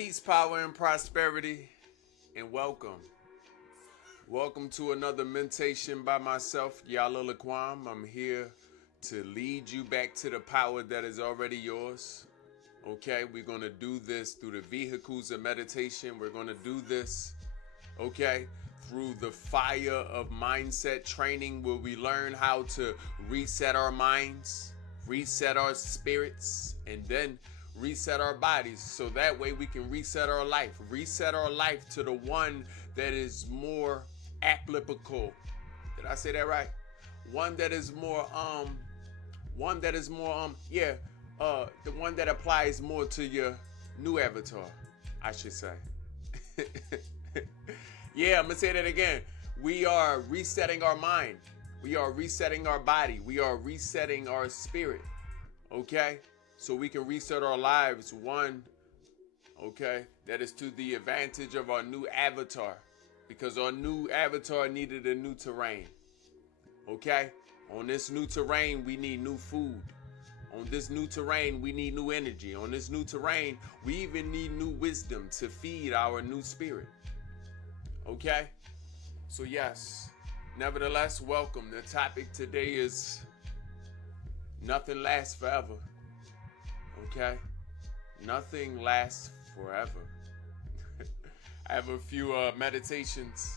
Peace, power, and prosperity, and welcome. Welcome to another meditation by myself, Yahlil Lakwame. I'm here to lead you back to the power that is already yours. Okay, we're going to do this through the vehicles of meditation. We're going to do this, okay, through the fire of mindset training, where we learn how to reset our minds, reset our spirits, and then reset our bodies, so that way we can reset our life to the one that is more applicable. Did I say that right? One that is more the one that applies more to your new avatar, I should say. Yeah, I'm gonna say that again. We are resetting our mind, we are resetting our body, we are resetting our spirit, okay, so we can reset our lives, one, okay, that is to the advantage of our new avatar, because our new avatar needed a new terrain, okay? On this new terrain, we need new food. On this new terrain, we need new energy. On this new terrain, we even need new wisdom to feed our new spirit, okay? So yes, nevertheless, welcome. The topic today is nothing lasts forever. Okay? Nothing lasts forever. I have a few meditations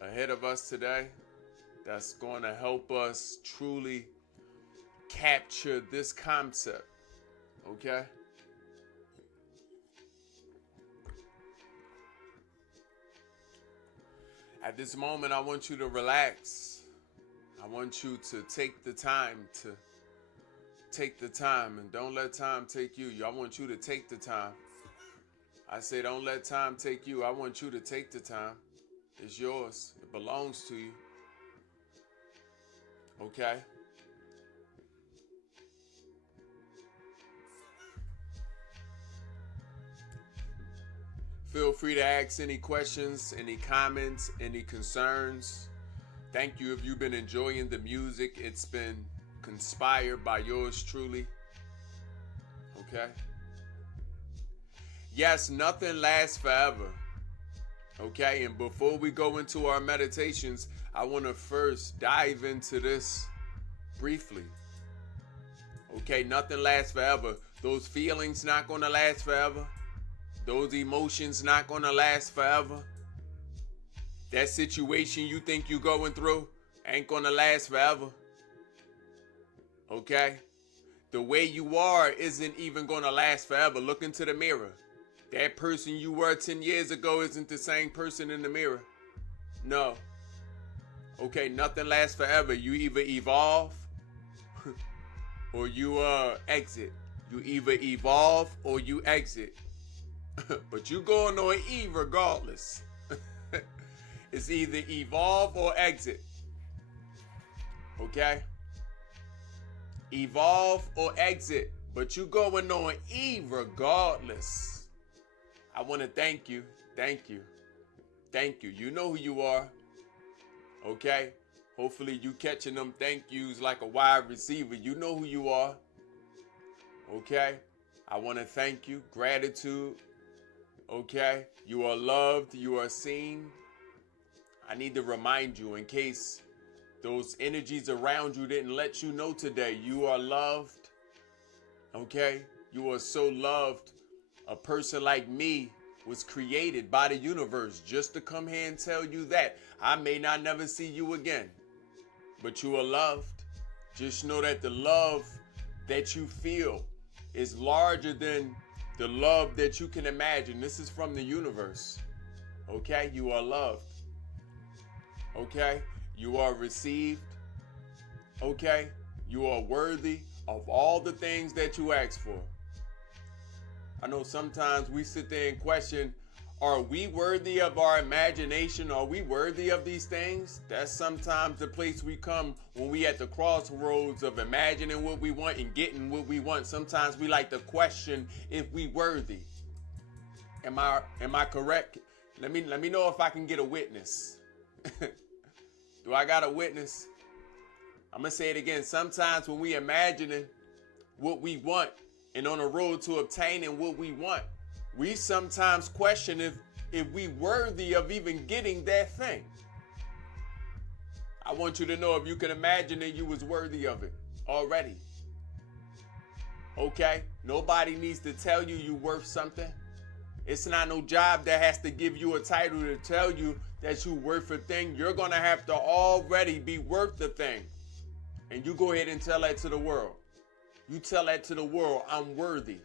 ahead of us today that's going to help us truly capture this concept. Okay? At this moment, I want you to relax. I want you to take the time and don't let time take you. I want you to take the time. I say don't let time take you. I want you to take the time. It's yours. It belongs to you. Okay? Feel free to ask any questions, any comments, any concerns. Thank you if you've been enjoying the music. It's been conspired by yours truly. Okay? Yes, nothing lasts forever. Okay? And before we go into our meditations, I want to first dive into this briefly. Okay? Nothing lasts forever. Those feelings not going to last forever. Those emotions not going to last forever. That situation you think you're going through ain't going to last forever. Okay? The way you are isn't even going to last forever. Look into the mirror. That person you were 10 years ago isn't the same person in the mirror. No. Okay, nothing lasts forever. You either evolve or you exit. You either evolve or you exit. But you going on E regardless. It's either evolve or exit. Okay? Evolve or exit, but you going on E regardless. I want to thank you. Thank you. Thank you. You know who you are. Okay? Hopefully you catching them thank yous like a wide receiver. You know who you are. Okay? I want to thank you. Gratitude. Okay? You are loved. You are seen. I need to remind you, in case those energies around you didn't let you know today, you are loved. Okay? You are so loved. A person like me was created by the universe just to come here and tell you that. I may not never see you again, but you are loved. Just know that the love that you feel is larger than the love that you can imagine. This is from the universe. Okay? You are loved. Okay? You are received. Okay? You are worthy of all the things that you ask for. I know sometimes we sit there and question, are we worthy of our imagination? Are we worthy of these things? That's sometimes the place we come when we at the crossroads of imagining what we want and getting what we want. Sometimes we like to question if we worthy. Am I correct? Let me know if I can get a witness. Do I got a witness? I'm going to say it again. Sometimes when we imagining what we want and on the road to obtaining what we want, we sometimes question if we worthy of even getting that thing. I want you to know, if you can imagine that you was worthy of it already. Okay? Nobody needs to tell you you worth something. It's not no job that has to give you a title to tell you that you worth a thing. You're going to have to already be worth the thing. And you go ahead and tell that to the world. You tell that to the world, I'm worthy.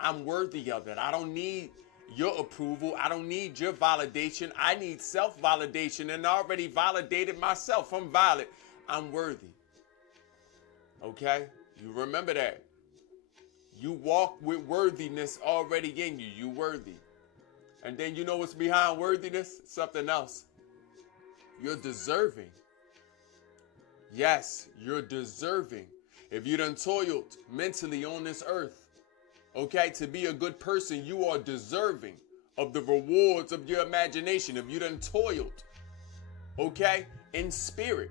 I'm worthy of it. I don't need your approval. I don't need your validation. I need self-validation, and I already validated myself. I'm valid. I'm worthy. Okay? You remember that. You walk with worthiness already in you. You worthy. And then you know what's behind worthiness? Something else. You're deserving. Yes, you're deserving. If you done toiled mentally on this earth, okay, to be a good person, you are deserving of the rewards of your imagination. If you done toiled, okay, in spirit,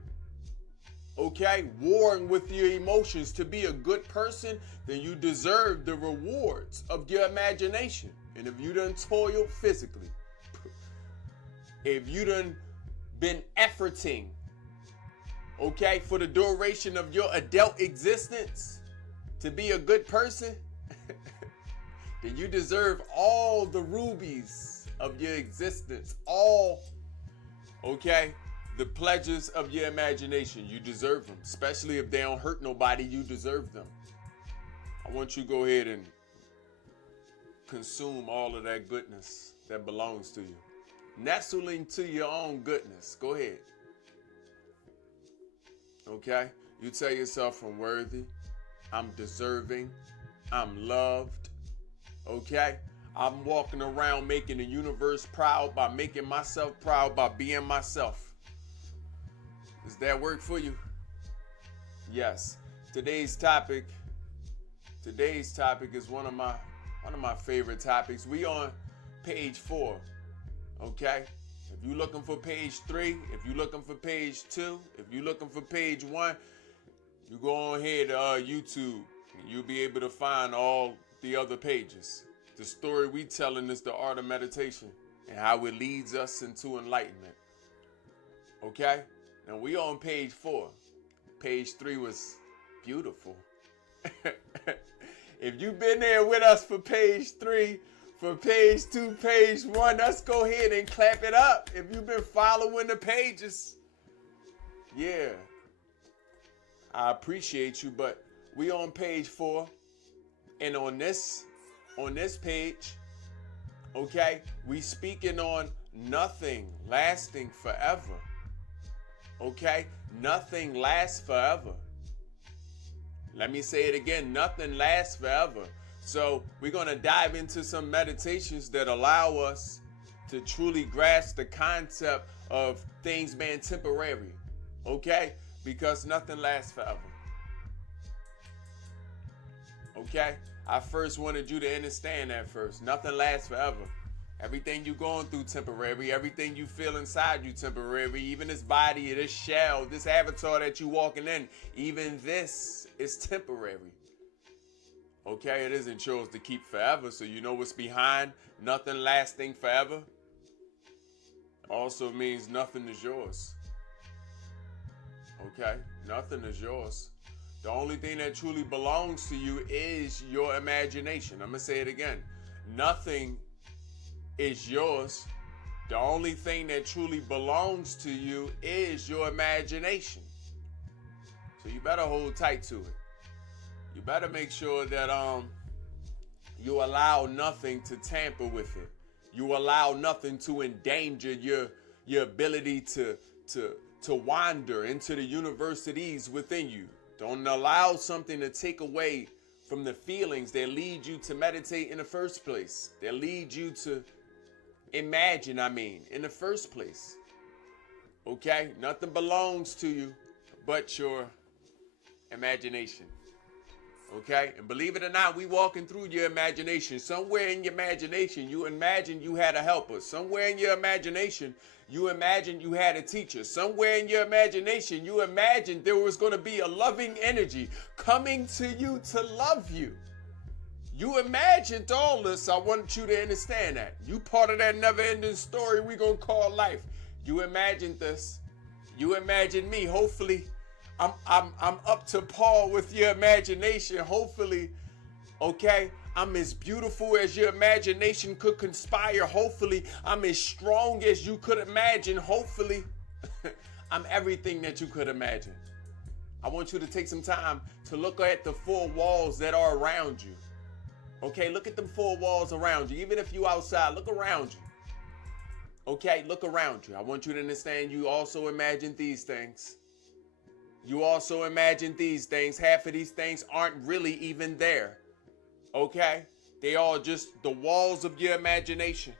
okay, warring with your emotions to be a good person, then you deserve the rewards of your imagination. And if you done toiled physically, if you done been efforting, okay, for the duration of your adult existence to be a good person, then you deserve all the rubies of your existence, all, okay, the pleasures of your imagination. You deserve them, especially if they don't hurt nobody. You deserve them. I want you to go ahead and consume all of that goodness that belongs to you. Nestle into your own goodness. Go ahead. Okay? You tell yourself, I'm worthy. I'm deserving. I'm loved. Okay? I'm walking around making the universe proud by making myself proud by being myself. Does that work for you? Yes. Today's topic is one of my favorite topics. We on page 4. Okay? If you're looking for page 3, if you're looking for page 2, if you're looking for page 1, you go on here to YouTube, and you'll be able to find all the other pages. The story we telling is the art of meditation and how it leads us into enlightenment. Okay? Now we on page 4. Page 3 was beautiful. If you've been there with us for page 3, for page 2, page 1, let's go ahead and clap it up. If you've been following the pages, yeah, I appreciate you. But we on page 4, and on this page, okay, we speaking on nothing lasting forever. Okay, nothing lasts forever. Let me say it again, nothing lasts forever. So we're going to dive into some meditations that allow us to truly grasp the concept of things being temporary, okay? Because nothing lasts forever, okay? I first wanted you to understand that first. Nothing lasts forever. Everything you going through temporary. Everything you feel inside you temporary. Even this body, this shell, this avatar that you walking in, even this is temporary. Okay, it isn't yours to keep forever. So you know what's behind nothing lasting forever? Also means nothing is yours. Okay, nothing is yours. The only thing that truly belongs to you is your imagination. I'm going to say it again. Nothing is yours. The only thing that truly belongs to you is your imagination. So you better hold tight to it. You better make sure that you allow nothing to tamper with it. You allow nothing to endanger your ability to wander into the universities within you. Don't allow something to take away from the feelings that lead you to meditate in the first place. That lead you to imagine, in the first place. Okay? Nothing belongs to you but your imagination. Okay? And believe it or not, we walking through your imagination. Somewhere in your imagination, you imagine you had a helper. Somewhere in your imagination, you imagine you had a teacher. Somewhere in your imagination, you imagined there was going to be a loving energy coming to you to love you. You imagined all this. I want you to understand that. You part of that never-ending story we gonna call life. You imagined this. You imagined me. Hopefully, I'm up to par with your imagination. Hopefully, okay, I'm as beautiful as your imagination could conspire. Hopefully, I'm as strong as you could imagine. Hopefully, I'm everything that you could imagine. I want you to take some time to look at the four walls that are around you. Okay, look at them four walls around you. Even if you outside, look around you. Okay, look around you. I want you to understand you also imagine these things. You also imagine these things. Half of these things aren't really even there. Okay? They are just the walls of your imagination.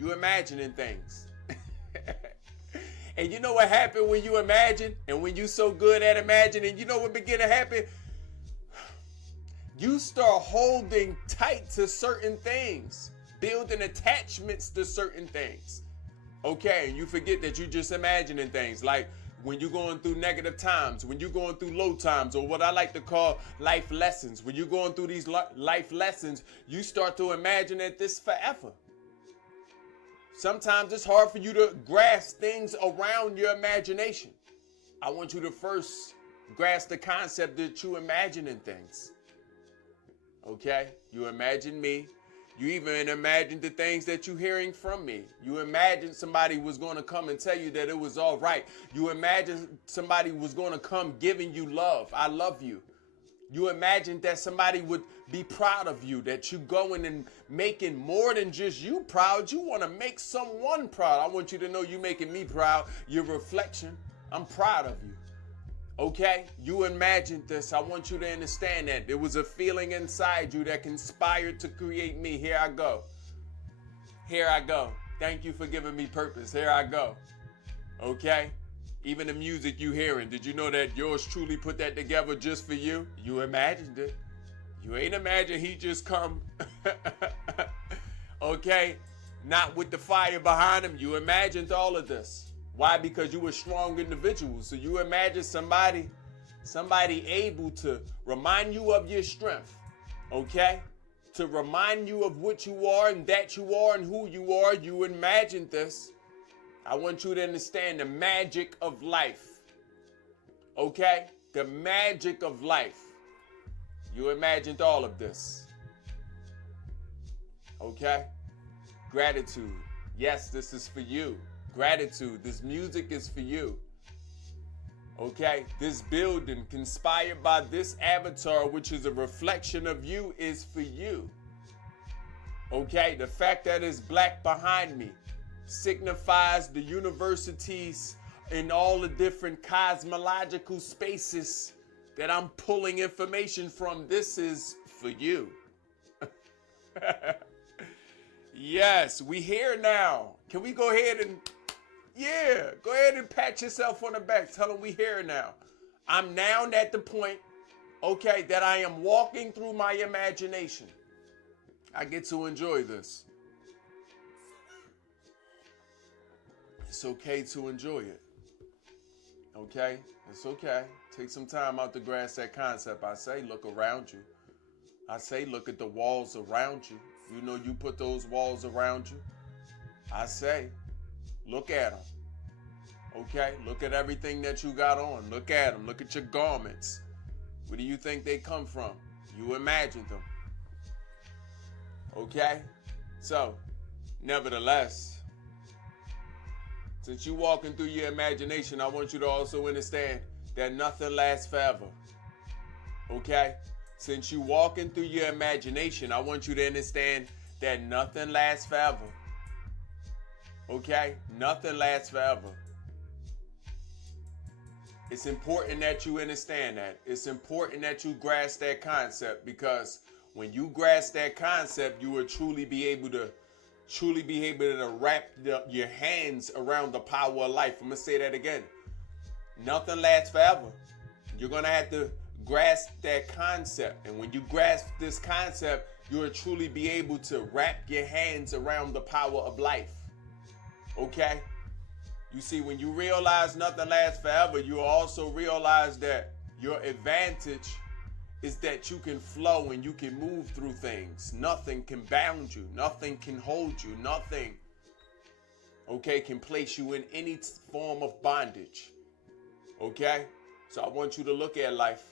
You imagining things. And you know what happened when you imagine? And when you so good at imagining, you know what begin to happen? You start holding tight to certain things, building attachments to certain things. Okay, and you forget that you're just imagining things. Like when you're going through negative times, when you're going through low times, or what I like to call life lessons. When you're going through these life lessons, you start to imagine that this forever. Sometimes it's hard for you to grasp things around your imagination. I want you to first grasp the concept that you're imagining things. Okay? You imagine me. You even imagine the things that you're hearing from me. You imagine somebody was going to come and tell you that it was all right. You imagine somebody was going to come giving you love. I love you. You imagine that somebody would be proud of you, that you're going and making more than just you proud. You want to make someone proud. I want you to know you're making me proud. Your reflection. I'm proud of you. Okay? You imagined this. I want you to understand that. There was a feeling inside you that conspired to create me. Here I go. Here I go. Thank you for giving me purpose. Here I go. Okay? Even the music you hearing, did you know that yours truly put that together just for you? You imagined it. You ain't imagine he just come. Okay? Not with the fire behind him. You imagined all of this. Why? Because you were strong individuals. So you imagine somebody able to remind you of your strength. Okay? To remind you of what you are and that you are and who you are. You imagined this. I want you to understand the magic of life. Okay? The magic of life. You imagined all of this. Okay? Gratitude. Yes, this is for you. Gratitude. This music is for you. Okay? This building conspired by this avatar, which is a reflection of you, is for you. Okay? The fact that it's black behind me signifies the universities in all the different cosmological spaces that I'm pulling information from. This is for you. Yes, we here now. Can we go ahead and, go ahead and pat yourself on the back. Tell them we here now. I'm now at the point, okay, that I am walking through my imagination. I get to enjoy this. It's okay to enjoy it. Okay? It's okay. Take some time out to grasp that concept. I say, look around you. I say, look at the walls around you. You know you put those walls around you. I say, look at them. Okay? Look at everything that you got on. Look at them. Look at your garments. Where do you think they come from? You imagined them. Okay? So, nevertheless, since you're walking through your imagination, I want you to also understand that nothing lasts forever. Okay? Since you're walking through your imagination, I want you to understand that nothing lasts forever. Okay? Nothing lasts forever. It's important that you understand that. It's important that you grasp that concept, because when you grasp that concept, you will truly be able to wrap your hands around the power of life. I'm going to say that again. Nothing lasts forever. You're going to have to grasp that concept. And when you grasp this concept, you'll truly be able to wrap your hands around the power of life. Okay? You see, when you realize nothing lasts forever, you also realize that your advantage is that you can flow and you can move through things. Nothing can bound you. Nothing can hold you. Nothing, okay, can place you in any form of bondage. Okay? So I want you to look at life.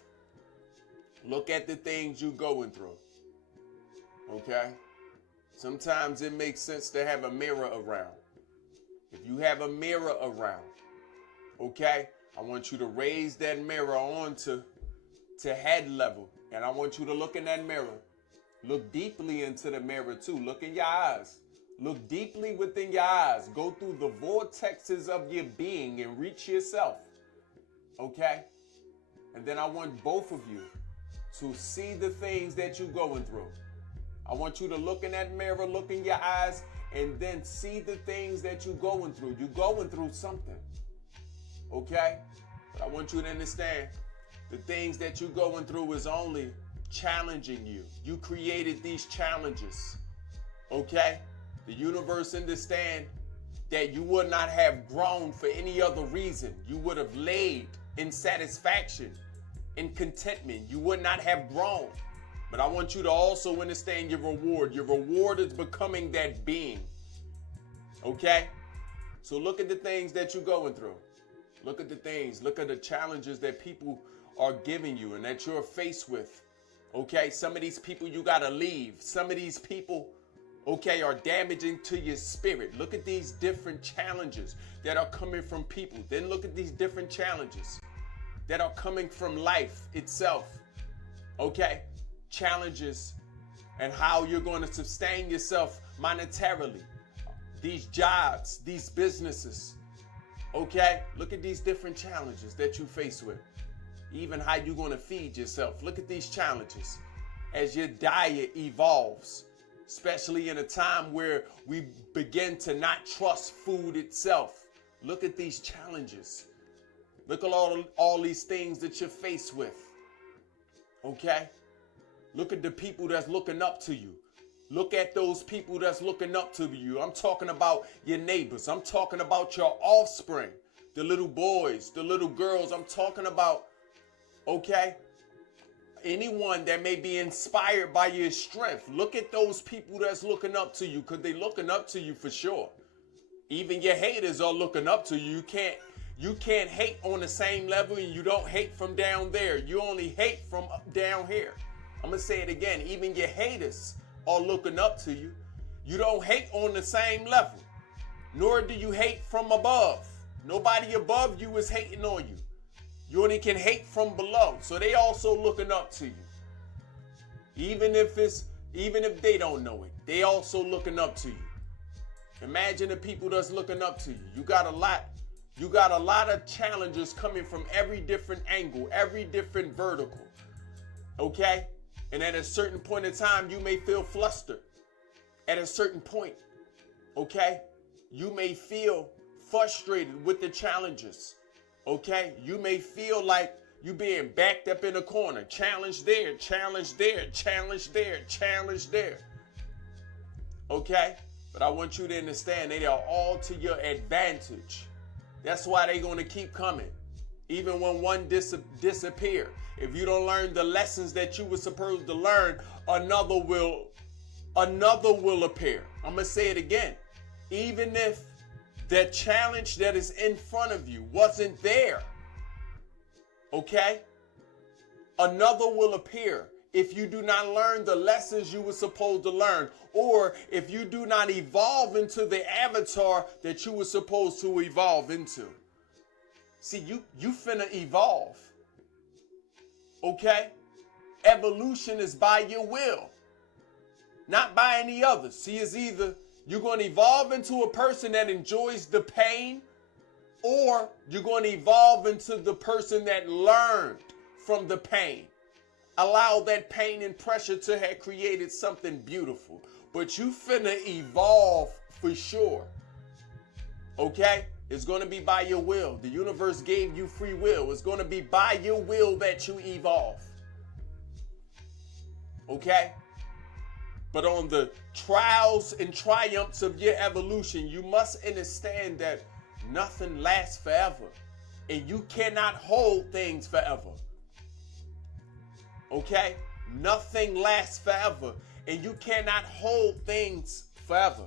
Look at the things you're going through. Okay? Sometimes it makes sense to have a mirror around. If you have a mirror around, okay, I want you to raise that mirror on to head level. And I want you to look in that mirror. Look deeply into the mirror too. Look in your eyes. Look deeply within your eyes. Go through the vortexes of your being and reach yourself. Okay? And then I want both of you to see the things that you're going through. I want you to look in that mirror, look in your eyes, and then see the things that you're going through. You're going through something. Okay? But I want you to understand the things that you're going through is only challenging you. You created these challenges. Okay? The universe understand that you would not have grown for any other reason. You would have laid in satisfaction, in contentment. You would not have grown. But I want you to also understand your reward. Your reward is becoming that being. Okay? So look at the things that you're going through. Look at the things. Look at the challenges that people are giving you and that you're faced with. Okay? Some of these people you got to leave. Some of these people, okay, are damaging to your spirit. Look at these different challenges that are coming from people. Then look at these different challenges that are coming from life itself. Okay? Challenges and how you're going to sustain yourself monetarily. These jobs, these businesses. Okay? Look at these different challenges that you face with. Even how you're going to feed yourself. Look at these challenges as your diet evolves. Especially in a time where we begin to not trust food itself. Look at these challenges. Look at all these things that you're faced with. Okay? Look at the people that's looking up to you. Look at those people that's looking up to you. I'm talking about your neighbors. I'm talking about your offspring. The little boys, the little girls. I'm talking about, okay, anyone that may be inspired by your strength. Look at those people that's looking up to you, because they're looking up to you for sure. Even your haters are looking up to you. You can't hate on the same level, and you don't hate from down there. You only hate from up down here. I'm going to say it again. Even your haters are looking up to you. You don't hate on the same level, nor do you hate from above. Nobody above you is hating on you. You only can hate from below. So they also looking up to you. Even if they don't know it, they also looking up to you. Imagine the people that's looking up to you. You got a lot of challenges coming from every different angle, every different vertical. Okay? And at a certain point in time, you may feel flustered. At a certain point, okay? You may feel frustrated with the challenges. Okay? You may feel like you being backed up in a corner. Challenge there, challenge there, challenge there, challenge there. Okay? But I want you to understand they are all to your advantage. That's why they're going to keep coming. Even when one disappear. If you don't learn the lessons that you were supposed to learn, another will appear. I'm going to say it again. Even if the challenge that is in front of you wasn't there, okay? Another will appear if you do not learn the lessons you were supposed to learn, or if you do not evolve into the avatar that you were supposed to evolve into. See, you finna evolve, okay? Evolution is by your will, not by any other. See, it's either you're going to evolve into a person that enjoys the pain, or you're going to evolve into the person that learned from the pain. Allow that pain and pressure to have created something beautiful. But you finna evolve for sure. Okay? It's going to be by your will. The universe gave you free will. It's going to be by your will that you evolve. Okay? But on the trials and triumphs of your evolution, you must understand that nothing lasts forever. And you cannot hold things forever. Okay? Nothing lasts forever. And you cannot hold things forever.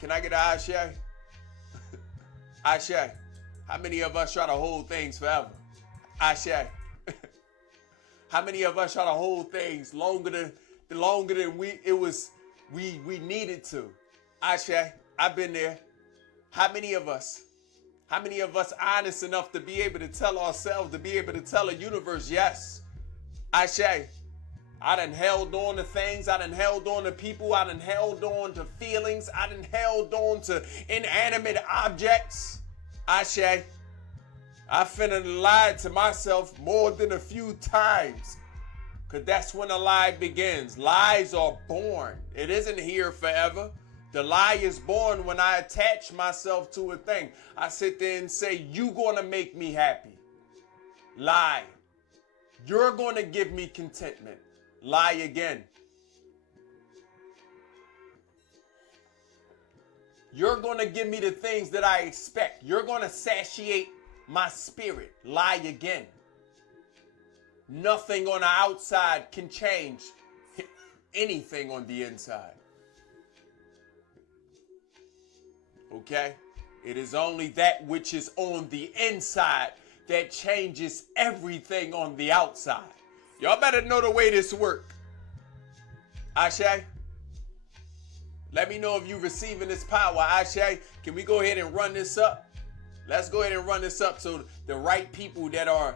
Can I get an Ashe? Ashe. How many of us try to hold things forever? Ashe. How many of us try to hold things longer than we needed to? Ashe. I've been there. How many of us honest enough to be able to tell ourselves, to be able to tell the universe, yes, Ashe, I done held on to things, I done held on to people, I done held on to feelings, I done held on to inanimate objects. Ashe, I finna lied to myself more than a few times. Because that's when a lie begins. Lies are born. It isn't here forever. The lie is born when I attach myself to a thing. I sit there and say, you gonna make me happy. Lie. You're gonna give me contentment. Lie again. You're gonna give me the things that I expect. You're gonna satiate my spirit. Lie again. Nothing on the outside can change anything on the inside. Okay? It is only that which is on the inside that changes everything on the outside. Y'all better know the way this works. Ashe? Let me know if you're receiving this power. Ashe, can we go ahead and run this up? Let's go ahead and run this up so the right people that are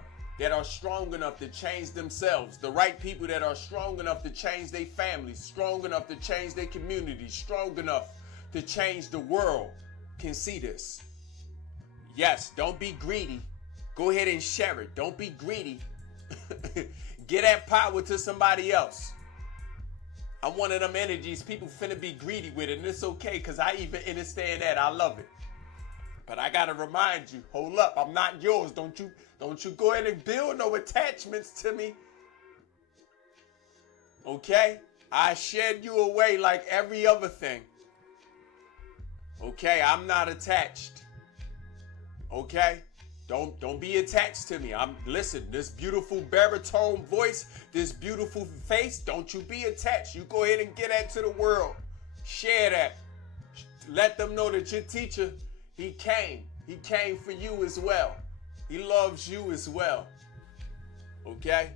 strong enough to change themselves, the right people that are strong enough to change their families, strong enough to change their communities, strong enough to change the world can see this. Yes, don't be greedy. Go ahead and share it. Don't be greedy. Get that power to somebody else. I'm one of them energies people finna be greedy with it, and it's okay because I even understand that. I love it. But I gotta remind you, hold up, I'm not yours. Don't you go ahead and build no attachments to me. Okay? I shed you away like every other thing. Okay, I'm not attached. Okay? Don't be attached to me. Listen, this beautiful baritone voice, this beautiful face, don't you be attached. You go ahead and get that to the world. Share that. Let them know that your teacher, he came. He came for you as well. He loves you as well. Okay?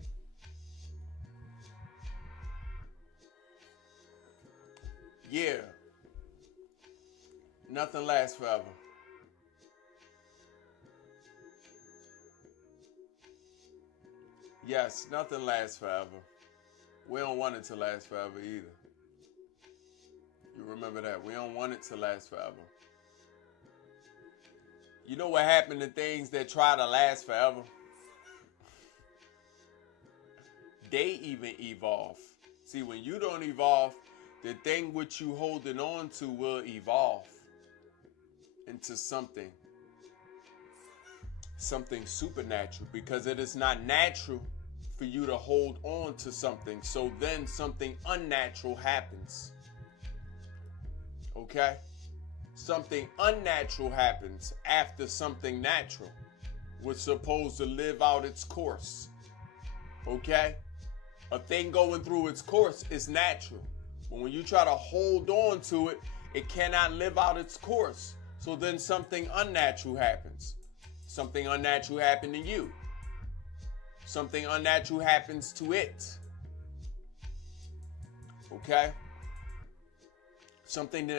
Yeah. Nothing lasts forever. Yes, nothing lasts forever. We don't want it to last forever either. You remember that. We don't want it to last forever. You know what happened to things that try to last forever? They even evolve. See, when you don't evolve, the thing which you holding on to will evolve into something supernatural, because it is not natural for you to hold on to something. So then something unnatural happens. Okay? Something unnatural happens after something natural was supposed to live out its course. Okay? A thing going through its course is natural. But when you try to hold on to it, it cannot live out its course. So then something unnatural happens. Something unnatural happened to you. Something unnatural happens to it. Okay? Something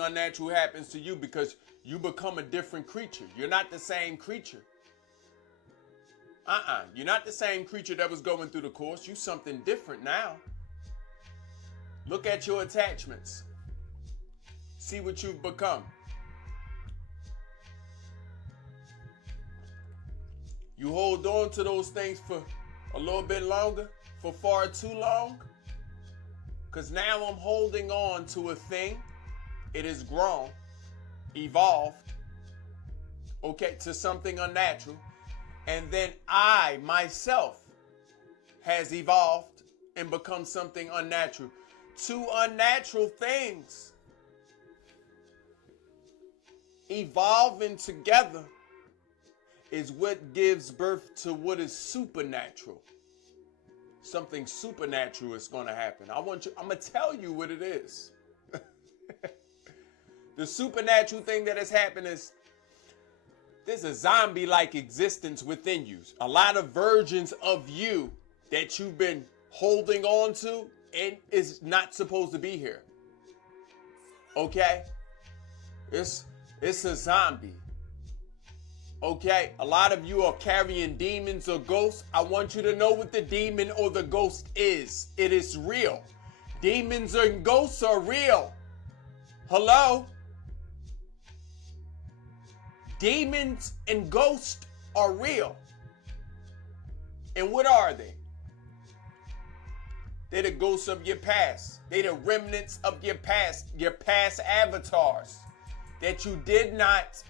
unnatural happens to you because you become a different creature. You're not the same creature. You're not the same creature that was going through the course. You're something different now. Look at your attachments. See what you've become. You hold on to those things for a little bit longer, for far too long. Because now I'm holding on to a thing. It has grown, evolved, okay, to something unnatural. And then I, myself, has evolved and become something unnatural. Two unnatural things evolving together is what gives birth to what is supernatural. something supernatural is going to happen. I'm going to tell you what it is. The supernatural thing that has happened is there's a zombie-like existence within you. A lot of versions of you that you've been holding on to and is not supposed to be here. Okay? It's a zombie. Okay? A lot of you are carrying demons or ghosts. I want you to know what the demon or the ghost is. It is real. Demons and ghosts are real. Hello? Demons and ghosts are real. And what are they? They're the ghosts of your past. They're the remnants of your past avatars that you did not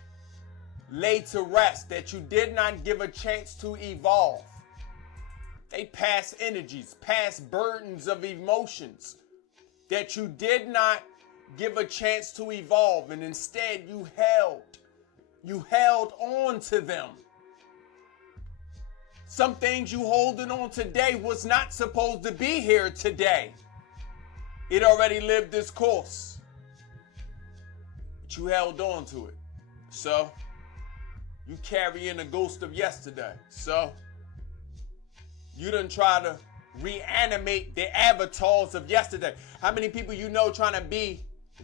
lay to rest, that you did not give a chance to evolve. They past energies, past burdens of emotions that you did not give a chance to evolve, and instead you held on to them. Some things you holding on today was not supposed to be here today. It already lived its course. But you held on to it. So, you carrying a ghost of yesterday. So, you done try to reanimate the avatars of yesterday. How many people you know trying to be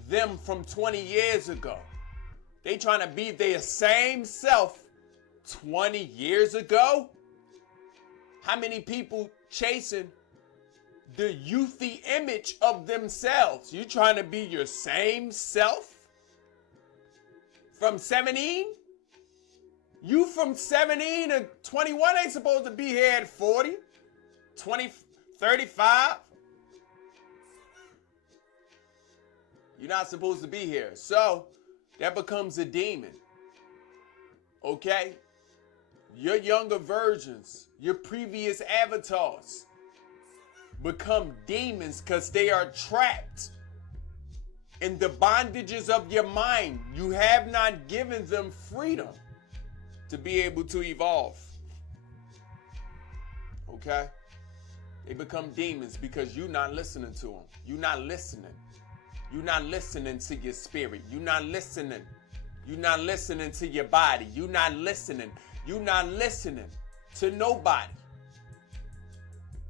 them from 20 years ago? They trying to be their same self 20 years ago? How many people chasing the youthy image of themselves? You trying to be your same self from 17? You from 17 to 21 ain't supposed to be here at 40, 20, 35. You're not supposed to be here. So that becomes a demon. Okay? Your younger versions, your previous avatars become demons because they are trapped in the bondages of your mind. You have not given them freedom to be able to evolve. Okay? They become demons because you're not listening to them. You're not listening. You're not listening to your spirit. You're not listening. You're not listening to your body. You're not listening. You're not listening to nobody.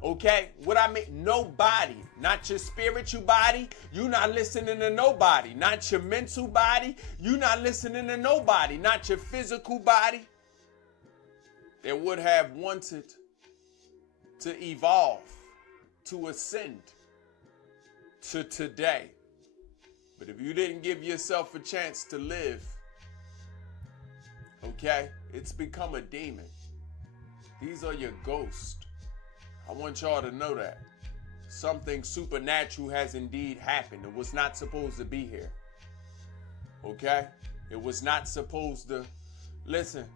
Okay? What I mean, nobody. Not your spiritual body. You're not listening to nobody. Not your mental body. You're not listening to nobody. Not your physical body. That would have wanted to evolve, to ascend to today. But if you didn't give yourself a chance to live, okay, it's become a demon. These are your ghosts. I want y'all to know that. Something supernatural has indeed happened. It was not supposed to be here. Okay? It was not supposed to. Listen,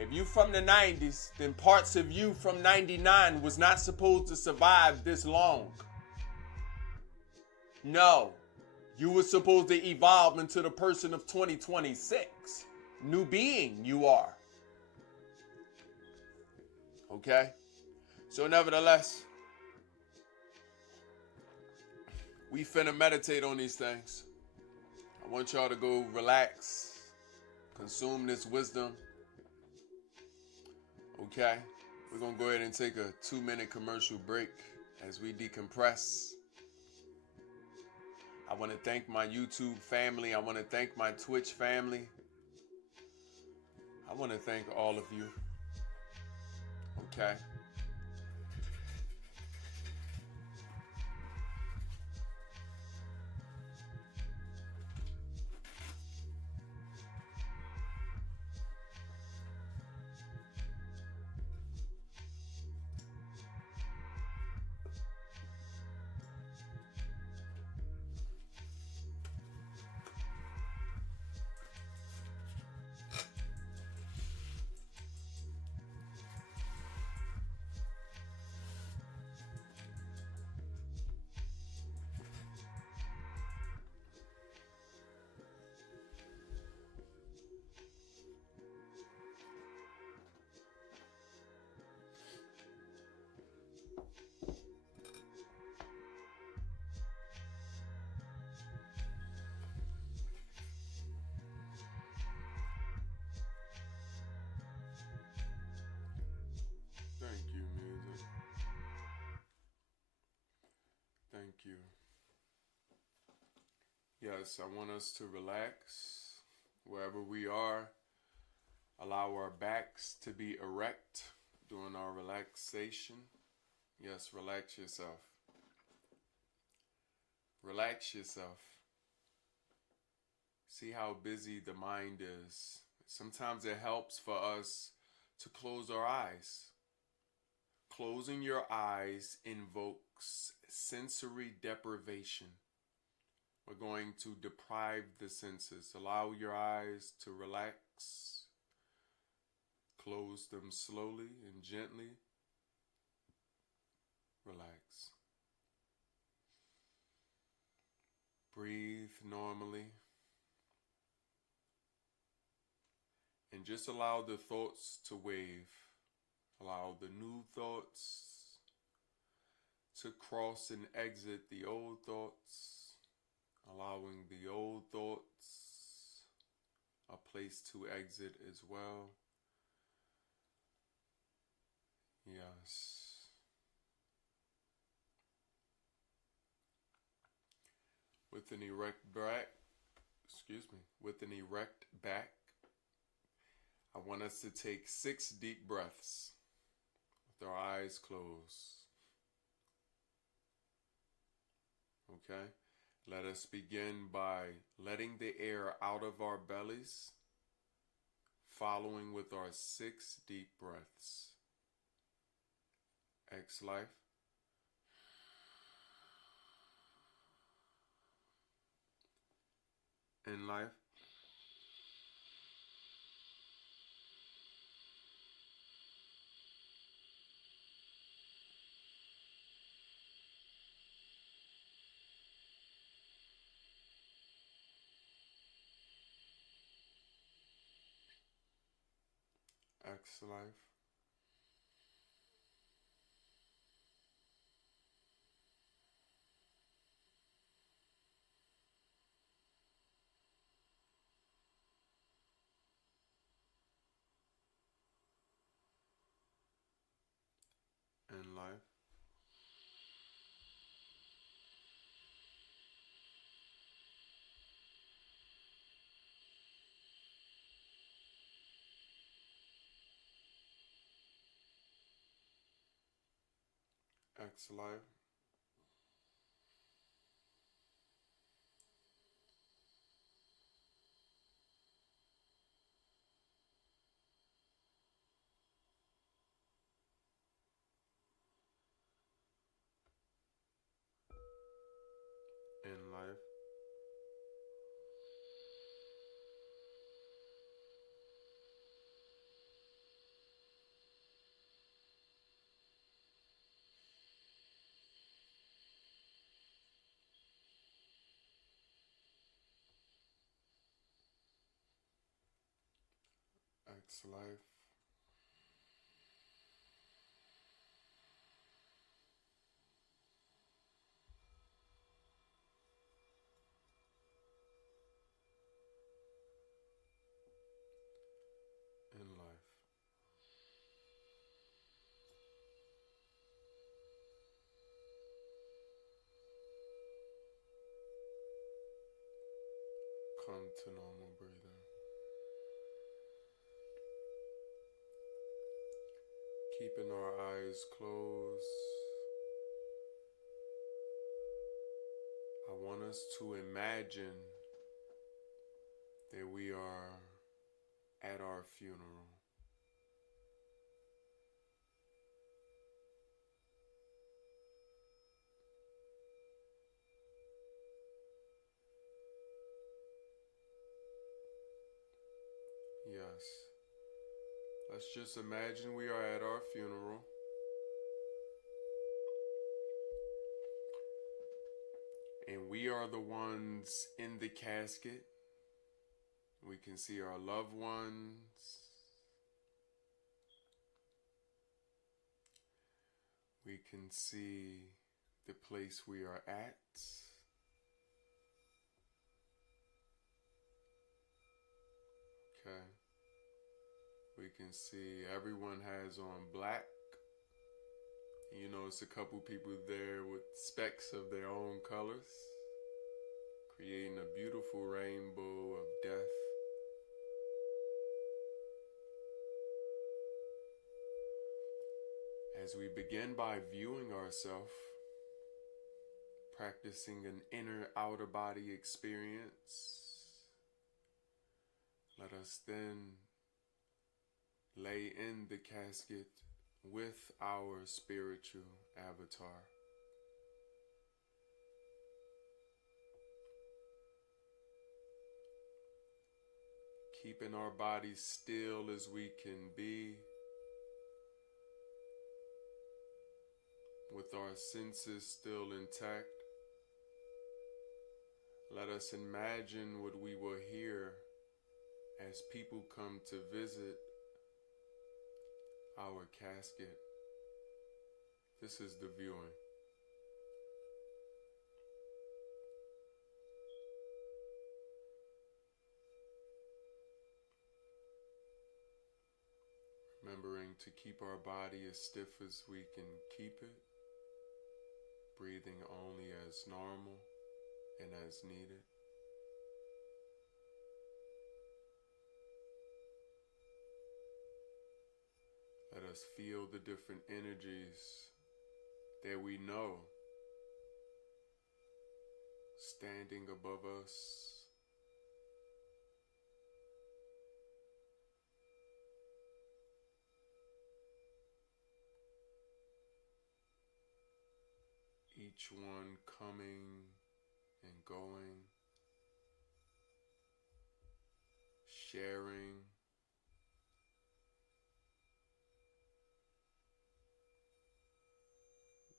if you from the 90s, then parts of you from 99 was not supposed to survive this long. No. You were supposed to evolve into the person of 2026. New being you are. Okay? So nevertheless, we finna meditate on these things. I want y'all to go relax, consume this wisdom. Okay? We're gonna go ahead and take a 2-minute commercial break as we decompress. I want to thank my YouTube family. I want to thank my Twitch family. I want to thank all of you. Okay? Yes, I want us to relax wherever we are. Allow our backs to be erect during our relaxation. Yes, relax yourself. Relax yourself. See how busy the mind is. Sometimes it helps for us to close our eyes. Closing your eyes invokes sensory deprivation. We're going to deprive the senses. Allow your eyes to relax. Close them slowly and gently. Relax. Breathe normally. And just allow the thoughts to wave. Allow the new thoughts to cross and exit the old thoughts. Allowing the old thoughts a place to exit as well. Yes. With an erect back, with an erect back, I want us to take 6 deep breaths with our eyes closed. Okay? Let us begin by letting the air out of our bellies, following with our 6 deep breaths. X life. In life. X life. In life. X life. In life. X life. In life. Come to normal breathing. Keeping our eyes closed. I want us to imagine that we are at our funeral. Yes. Let's just imagine we are at our funeral. And we are the ones in the casket. We can see our loved ones. We can see the place we are at. Okay. We can see everyone has on black. You know, it's a couple people there with specks of their own colors, creating a beautiful rainbow of death. As we begin by viewing ourselves, practicing an inner outer body experience, let us then lay in the casket with our spiritual avatar. Keeping our bodies still as we can be, with our senses still intact. Let us imagine what we will hear as people come to visit our casket. This is the viewing. Remembering to keep our body as stiff as we can keep it, breathing only as normal and as needed. Let us feel the different energies that we know standing above us. Each one coming and going, sharing,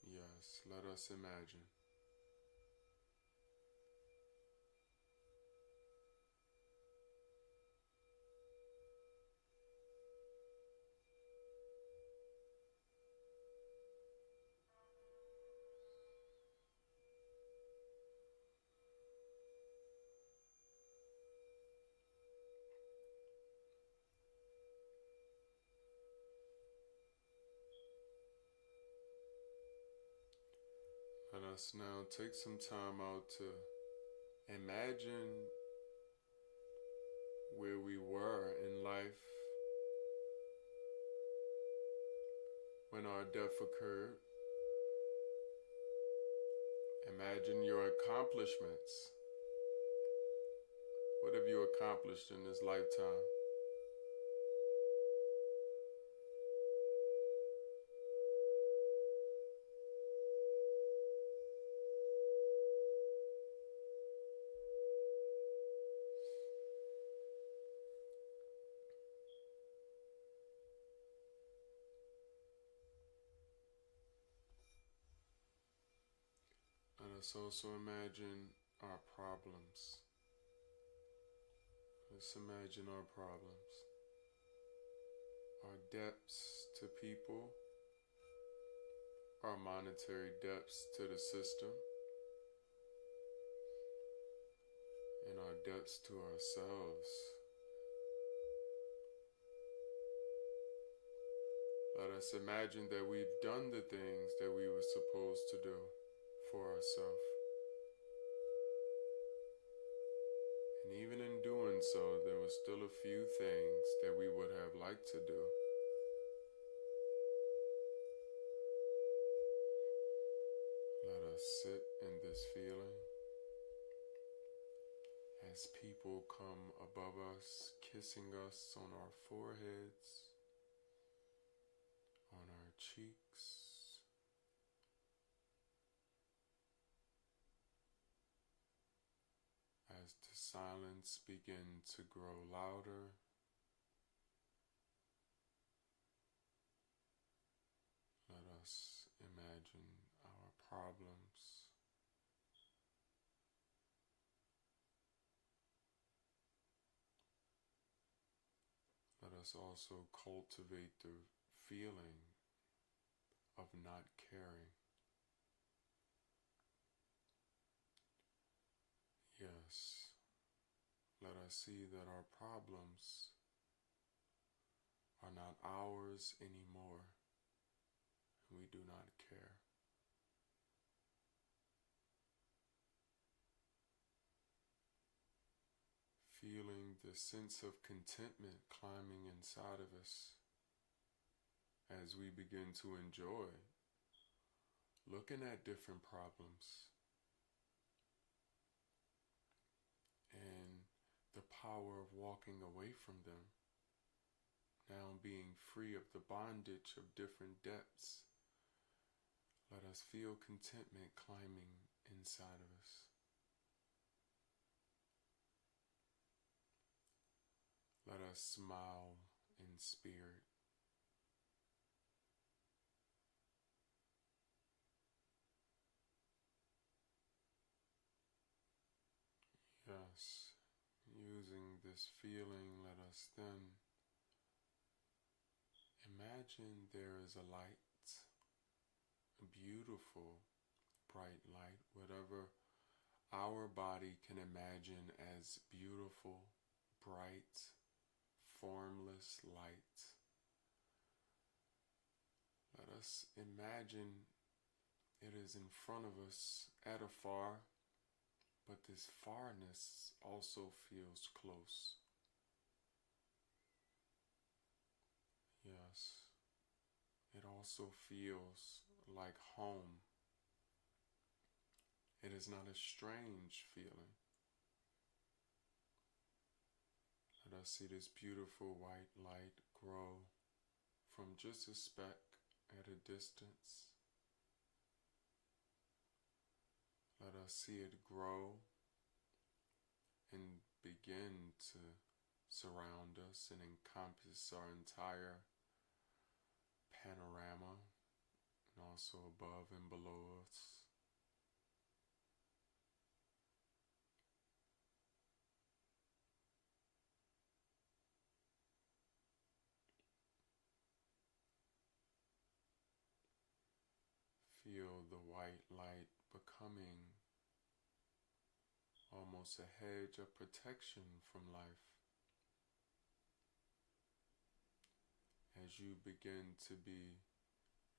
yes, let us imagine. Let us now take some time out to imagine where we were in life when our death occurred. Imagine your accomplishments. What have you accomplished in this lifetime? Let us also imagine our problems. Let's imagine our problems, our debts to people, our monetary debts to the system, and our debts to ourselves. Let us imagine that we've done the things that we were supposed to do for ourselves. And even in doing so, there were still a few things that we would have liked to do. Let us sit in this feeling as people come above us, kissing us on our foreheads, on our cheeks, as the silence begins to grow louder. Let us imagine our problems. Let us also cultivate the feeling of not caring. Yes, let us see that our problems are not ours anymore, and we do not care. the sense of contentment climbing inside of us as we begin to enjoy looking at different problems and the power of walking away from them, now being free of the bondage of different depths. Let us feel contentment climbing inside of us. Let us smile in spirit. Yes, using this feeling, let us then imagine there is a light, a beautiful, bright light, whatever our body can imagine as beautiful, bright, formless light. Let us imagine it is in front of us at afar, but this farness also feels close. Yes, it also feels like home. It is not a strange feeling. Let us see this beautiful white light grow from just a speck at a distance. Let us see it grow and begin to surround us and encompass our entire panorama, and also above and below us. Feel the white light becoming almost a hedge of protection from life. As you begin to be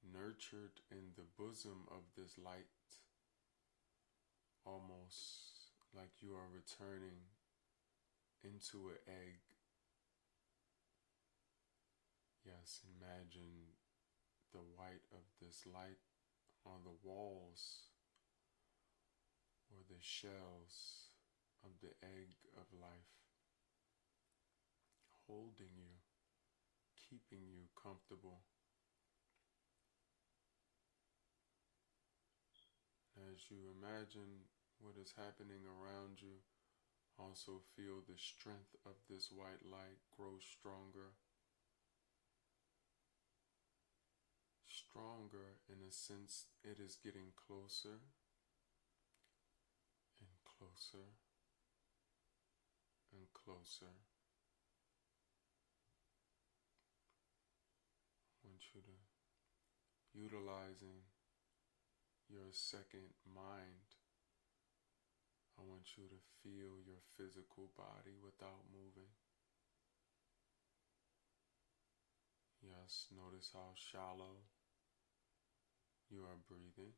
nurtured in the bosom of this light, almost like you are returning into an egg. Yes, imagine the white of this light on the walls or the shells of the egg of life, holding you, keeping you comfortable. As you imagine what is happening around you, also feel the strength of this white light grow stronger. Stronger in a sense it is getting closer and closer and closer. I want you to, utilizing your second mind, I want you to feel your physical body without moving. Yes, notice how shallow you are breathing.